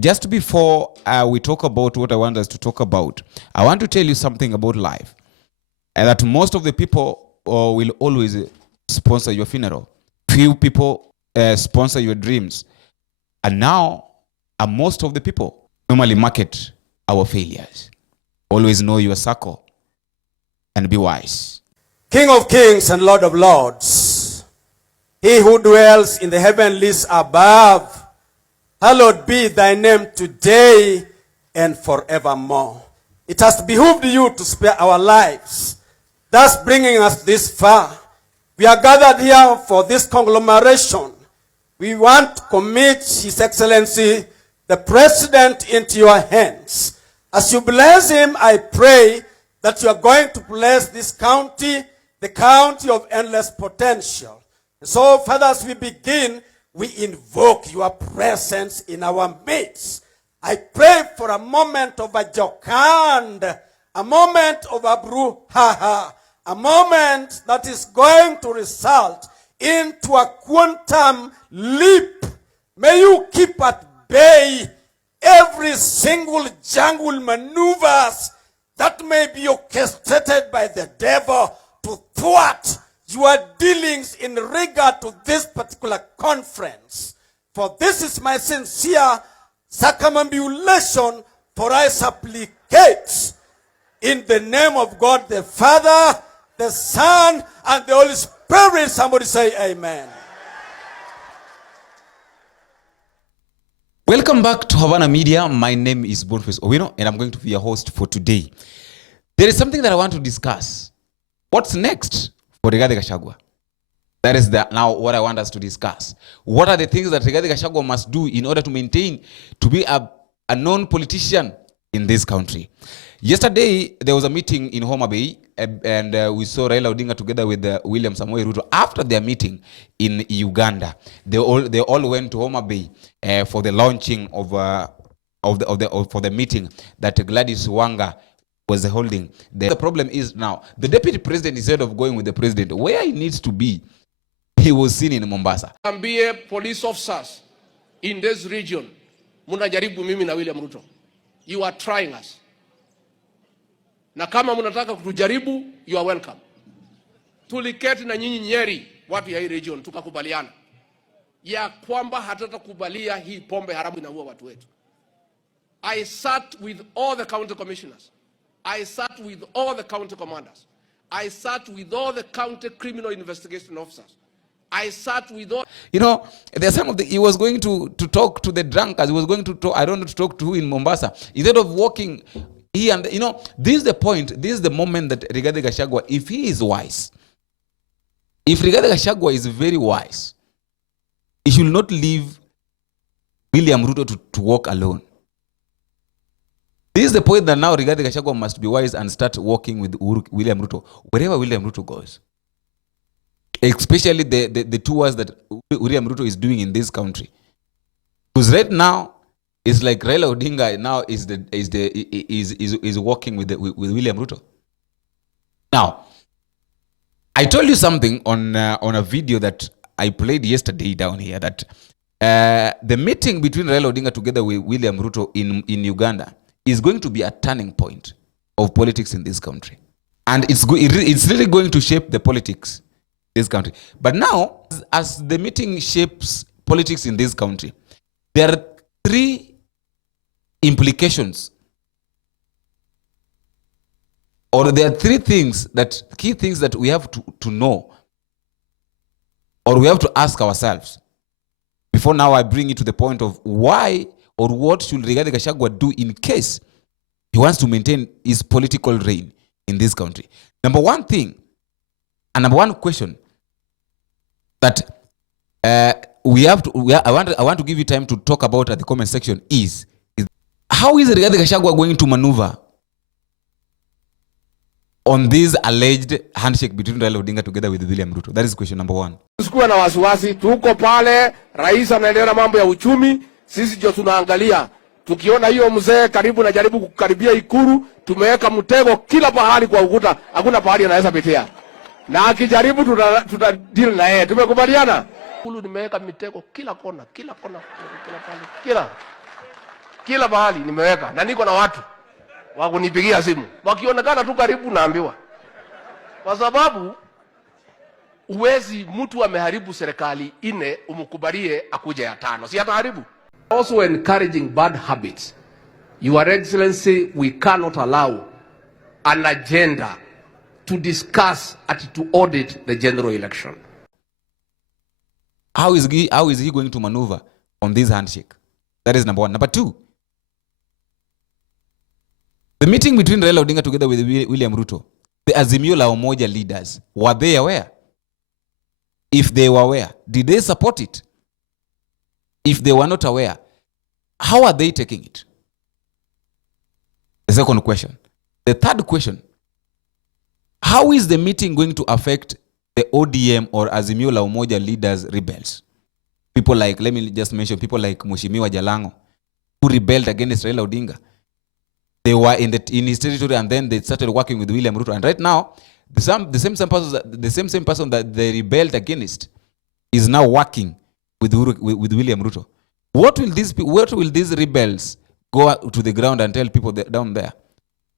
Just before we talk about what I want us to talk about, I want to tell you something about life. And that most of the people will always sponsor your funeral. Few people sponsor your dreams. And now, most of the people normally market our failures. Always know your circle and be wise. King of kings and Lord of lords, he who dwells in the heavenlies above, hallowed be thy name today and forevermore. It has behooved you to spare our lives, thus bringing us this far. We are gathered here for this conglomeration. We want to commit His Excellency, the President, into your hands. As you bless him, I pray that you are going to bless this county, the county of endless potential. So, Father, as we begin, we invoke your presence in our midst. I pray for a moment of a jokand, a moment of a brouhaha, a moment that is going to result into a quantum leap. May you keep at bay every single jungle maneuvers that may be orchestrated by the devil to thwart your dealings in regard to this particular conference. For this is my sincere circumambulation, for I supplicate in the name of God the Father, the Son, and the Holy Spirit. Somebody say amen. Welcome back to Havana Media. My name is Boniface Owino, and I'm going to be your host for today. There is something that I want to discuss. What's next for Rigathi Gachagua? That is now what I want us to discuss. What are the things that Rigathi Gachagua must do in order to maintain, to be a known politician in this country? Yesterday, there was a meeting in Homa Bay, and we saw Raila Odinga together with William Samoei Ruto. After their meeting in Uganda, they all went to Homa Bay for the launching for the meeting that Gladys Wanga was holding. The problem is now, the deputy president, instead of going with the president, where he needs to be, he was seen in Mombasa. Ambie police officers in this region, munajaribu mimi na William Ruto. You are trying us. Na kama munataka kutujaribu, you are welcome. Tuliketi na nyinyi Nyeri, watu ya hii region, tukakubaliana ya kwamba hatutakubalia hii pombe haramu inaua watu wetu. I sat with all the county commissioners. I sat with all the county commanders. I sat with all the county criminal investigation officers. I sat with all... You know, there's some of he was going to talk to the drunkards. He was going to talk, I don't know, to talk to who in Mombasa. Instead of walking, this is the point, this is the moment that Rigathi Gachagua, if he is wise, if Rigathi Gachagua is very wise, he should not leave William Ruto to walk alone. This is the point that now Rigathi Gachagua must be wise and start walking with William Ruto, wherever William Ruto goes. Especially the tours that William Ruto is doing in this country. Because right now, it's like Raila Odinga now is walking with William Ruto. Now, I told you something on a video that I played yesterday down here, that the meeting between Raila Odinga together with William Ruto in Uganda is going to be a turning point of politics in this country. And it's really going to shape the politics in this country. But now, as the meeting shapes politics in this country, there are three implications, or there are three things key things that we have to know, or we have to ask ourselves. Before now I bring it to the point of why or what should Rigathi Gachagua do in case he wants to maintain his political reign in this country. Number one thing, and number one question that I want to give you time to talk about at the comment section is how is Rigathi Gachagua going to maneuver on this alleged handshake between Raila Odinga together with William Ruto? That is question number one. Usikuwa na wasiwasi, tuko pale, rais anaendelea na mambo ya uchumi, sisi ndio tunaangalia. Tukiona hiyo mzee karibu na jaribu kukaribia Ikuru, tumeweka mtego kila pahali kwa ukuta, hakuna pahali anaweza pitia. Na akijaribu tuta deal na yeye. Tumekubaliana? Ikulu nimeweka mitego kila kona, kila pahali, kila. Kila mahali nimeweka na niko na watu wa kunipigia simu. Wakionekana tu karibu naambiwa. Kwa sababu uwezi mtu ameharibu serikali 4 umkubalie akuje ya 5. Si ataharibu. Also encouraging bad habits. Your Excellency, we cannot allow an agenda to discuss and to audit the general election. How is he going to maneuver on this handshake? That is number one. Number two, the meeting between Raila Odinga together with William Ruto, the Azimio la Umoja leaders, were they aware? If they were aware, did they support it? If they were not aware, how are they taking it? The second question. The third question, how is the meeting going to affect the ODM or Azimio la Umoja leaders rebels? People like, let me just mention people like Mheshimiwa Jalango, who rebelled against Raila Odinga. They were in his territory, and then they started working with William Ruto. And right now, the same person that they rebelled against is now working with William Ruto. What will these rebels go to the ground and tell people down there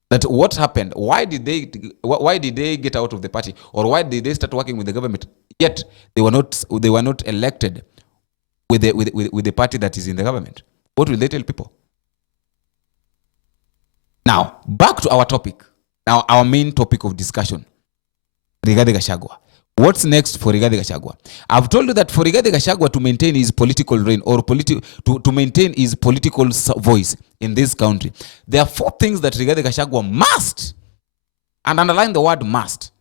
that what happened? Why did they get out of the party, or why did they start working with the government? Yet they were not elected with the party that is in the government. What will they tell people? Now, back to our topic. Now, our main topic of discussion, Rigathi Gachagua. What's next for Rigathi Gachagua? I've told you that for Rigathi Gachagua to maintain his political reign, or to maintain his political voice in this country, there are 4 things that Rigathi Gachagua must, and underline the word must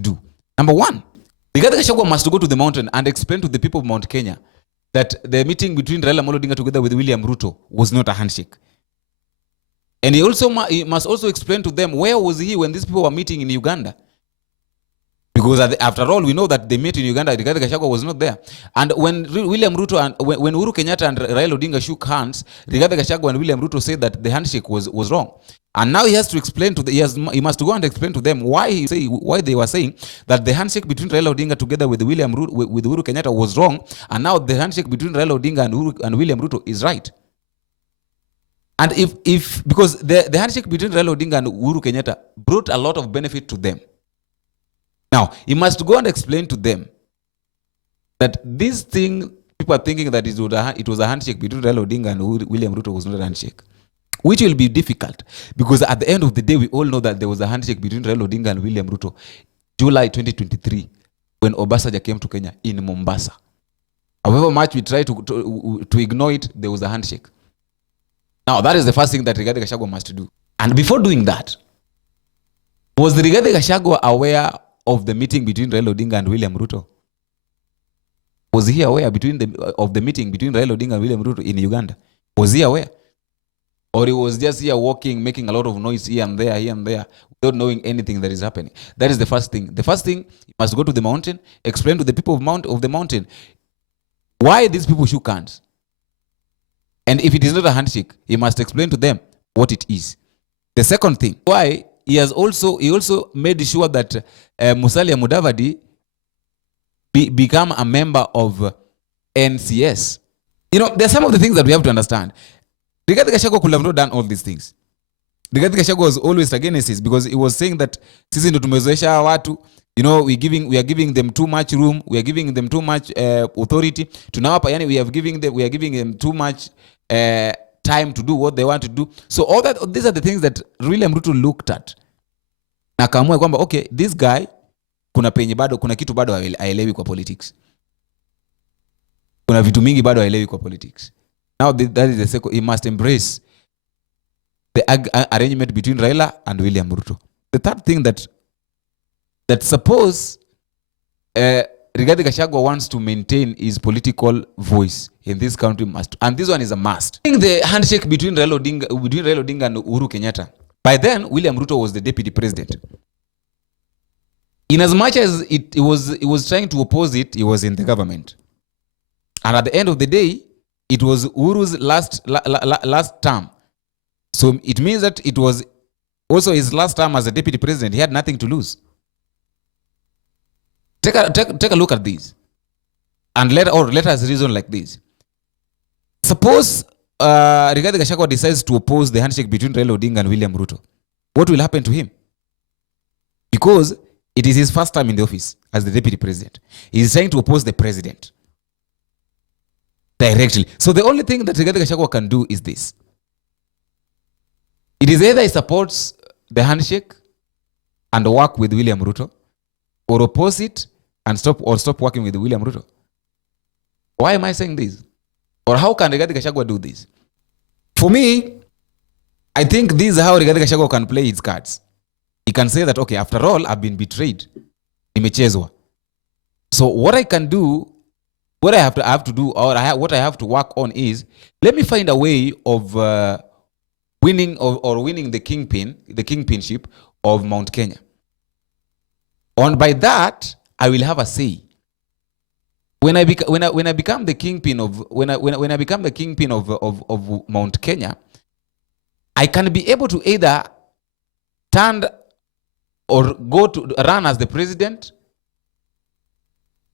do. Number 1, Rigathi Gachagua must go to the mountain and explain to the people of Mount Kenya that the meeting between Raila Odinga together with William Ruto was not a handshake. And he must also explain to them, where was he when these people were meeting in Uganda? Because after all, we know that they met in Uganda. Rigathi Gachagua was not there. And when William Ruto and when Uhuru Kenyatta and Raila Odinga shook hands, Rigathi Gachagua and William Ruto said that the handshake was wrong. And now he has to explain he must go and explain to them why they were saying that the handshake between Raila Odinga together with Uhuru Kenyatta was wrong, and now the handshake between Raila Odinga and William Ruto is right. And because the handshake between Raila Odinga and Uhuru Kenyatta brought a lot of benefit to them. Now, he must go and explain to them that this thing, people are thinking that it was a handshake between Raila Odinga and William Ruto was not a handshake, which will be difficult, because at the end of the day, we all know that there was a handshake between Raila Odinga and William Ruto, July 2023, when Obasanjo came to Kenya in Mombasa. However much we try to ignore it, there was a handshake. Now, that is the first thing that Rigathi Gachagua must do. And before doing that, was Rigathi Gachagua aware of the meeting between Raila Odinga and William Ruto? Was he aware of the meeting between Raila Odinga and William Ruto in Uganda? Was he aware? Or he was just here walking, making a lot of noise here and there, without knowing anything that is happening? That is the first thing. The first thing, he must go to the mountain, explain to the people of the mountain why these people shook hands. And if it is not a handshake, he must explain to them what it is. The second thing, why he also made sure that Musalia Mudavadi become a member of NCS. You know, there are some of the things that we have to understand. Rigathi Gachagua could have not done all these things. Rigathi Gachagua was always against this, because he was saying that sisi ndo tumezoesha watu, you know, we are giving them too much room, we are giving them too much authority. Tunawapa, yani we are giving them too much time to do what they want to do. So all that, these are the things that William Ruto looked at. Na kaamua kwamba okay, this guy kuna kitu bado haelewi kwa politics. Kuna vitu mingi bado haelewi kwa politics. Now that is the second, he must embrace the arrangement between Raila and William Ruto. The third thing that suppose Rigathi Gachagua wants to maintain his political voice in this country must, and this one is a must. The handshake between Raila Odinga and Uhuru Kenyatta. By then, William Ruto was the deputy president. In as much as he was trying to oppose it, he was in the government. And at the end of the day, it was Uhuru's last term. So it means that it was also his last term as a deputy president. He had nothing to lose. Take a look at this. And let us reason like this. Suppose Rigathi Gachagua decides to oppose the handshake between Raila Odinga and William Ruto, what will happen to him? Because it is his first time in the office as the deputy president. He is trying to oppose the president directly. So the only thing that Rigathi Gachagua can do is this. It is either he supports the handshake and work with William Ruto, or oppose it and stop working with William Ruto. Why am I saying this? Or how can Rigathi Gachagua do this? For me, I think this is how Rigathi Gachagua can play his cards. He can say that, okay, after all, I've been betrayed. Nimechezwa. So what I can do, what I have to do, or what I have to work on is, let me find a way of winning the kingpinship of Mount Kenya. And by that, I will have a say. When I become the kingpin of Mount Kenya, I can be able to either stand or go to run as the president,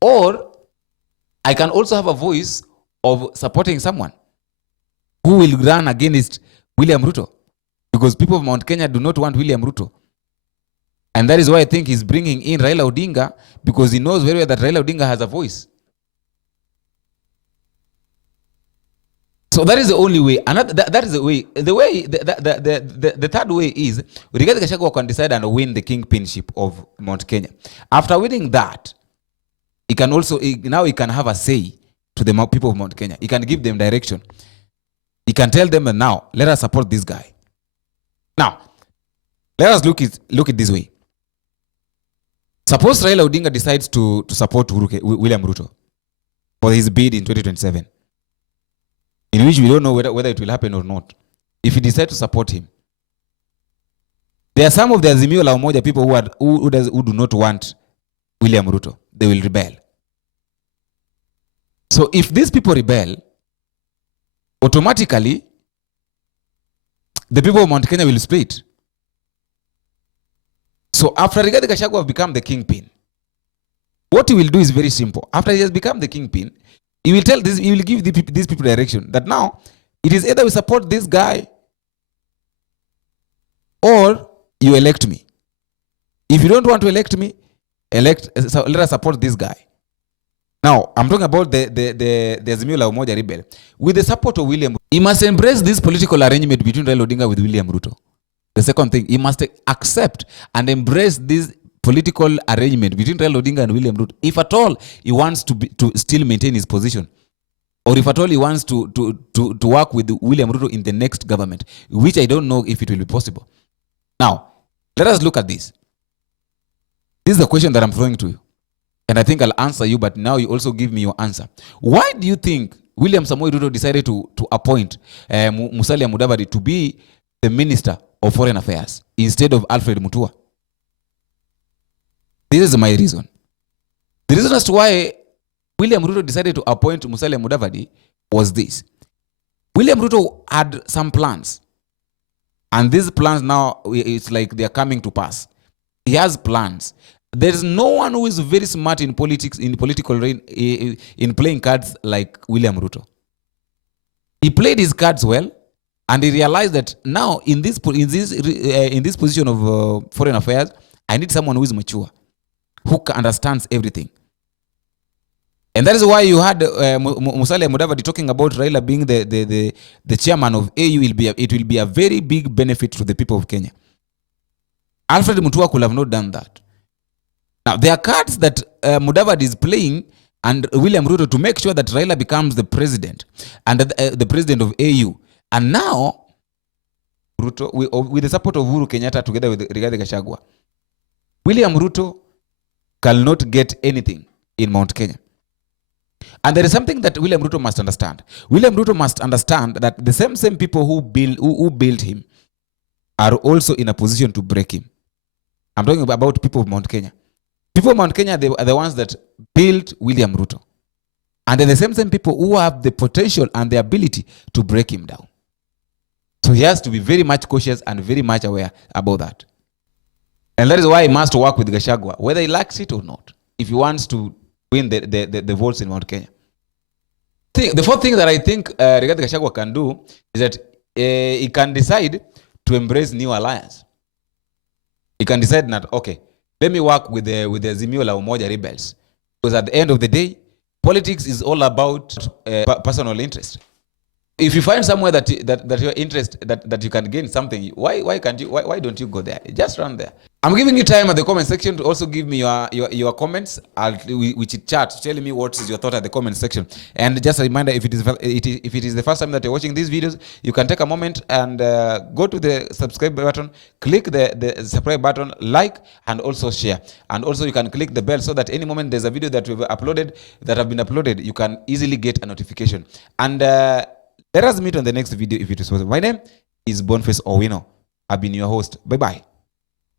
or I can also have a voice of supporting someone who will run against William Ruto, because people of Mount Kenya do not want William Ruto. And that is why I think he's bringing in Raila Odinga, because he knows very well that Raila Odinga has a voice. So that is the only way. That is the way. The third way is Rigathi Gachagua can decide and win the kingpinship of Mount Kenya. After winning that, he can also now he can have a say to the people of Mount Kenya. He can give them direction. He can tell them, now let us support this guy. Now let us look at this way. Suppose Raila Odinga decides to support William Ruto for his bid in 2027. In which we don't know whether it will happen or not. If he decides to support him, there are some of the Azimio la Umoja people who do not want William Ruto. They will rebel. So if these people rebel, automatically the people of Mount Kenya will split. So after Rigathi Gachagua have become the kingpin, what he will do is very simple. After he has become the kingpin, he will give these people direction that now it is either we support this guy or you elect me. If you don't want to elect me, let us support this guy. Now I'm talking about the Azimio la Umoja rebel. With the support of William, he must embrace this political arrangement between Raila Odinga with William Ruto. The second thing, he must accept and embrace this political arrangement between Raila Odinga and William Ruto, if at all he wants to still maintain his position, or if at all he wants to work with William Ruto in the next government, which I don't know if it will be possible. Now, let us look at this. This is the question that I'm throwing to you, and I think I'll answer you, but now you also give me your answer. Why do you think William Samoei Ruto decided to appoint Musalia Mudavadi to be the Minister of Foreign Affairs instead of Alfred Mutua? This is my reason. The reason as to why William Ruto decided to appoint Musalia Mudavadi was this. William Ruto had some plans, and these plans now, it's like they are coming to pass. He has plans. There is no one who is very smart in politics, in playing cards like William Ruto. He played his cards well, and he realized that now in this position of foreign affairs, I need someone who is mature, who understands everything. And that is why you had Musalia Mudavadi talking about Raila being the chairman of AU. It will be a very big benefit to the people of Kenya. Alfred Mutua could have not done that. Now, there are cards that Mudavadi is playing and William Ruto to make sure that Raila becomes the president and the president of AU. And now, Ruto, with the support of Uhuru Kenyatta together with Rigathi Gachagua, William Ruto cannot get anything in Mount Kenya. And there is something that William Ruto must understand. William Ruto must understand that the same people who built him are also in a position to break him. I'm talking about people of Mount Kenya. People of Mount Kenya, they are the ones that built William Ruto. And they're the same people who have the potential and the ability to break him down. So he has to be very much cautious and very much aware about that. And that is why he must work with Gachagua, whether he likes it or not, if he wants to win the votes in Mount Kenya. The fourth thing that I think Rigathi Gachagua can do is that he can decide to embrace new alliance. He can decide that, okay, let me work with the Azimio la Umoja rebels. Because at the end of the day, politics is all about personal interest. If you find somewhere that your interest that you can gain something, why don't you go there? Just run there. I'm giving you time at the comment section to also give me your comments. We chat, telling me what is your thought at the comment section. And just a reminder, if it is the first time that you're watching these videos, you can take a moment and go to the subscribe button, click the subscribe button, like, and also share. And also you can click the bell so that any moment there's a video that we've uploaded, that have been uploaded, you can easily get a notification. And let us meet on the next video if it is possible. My name is Boniface Owino. I've been your host. Bye-bye.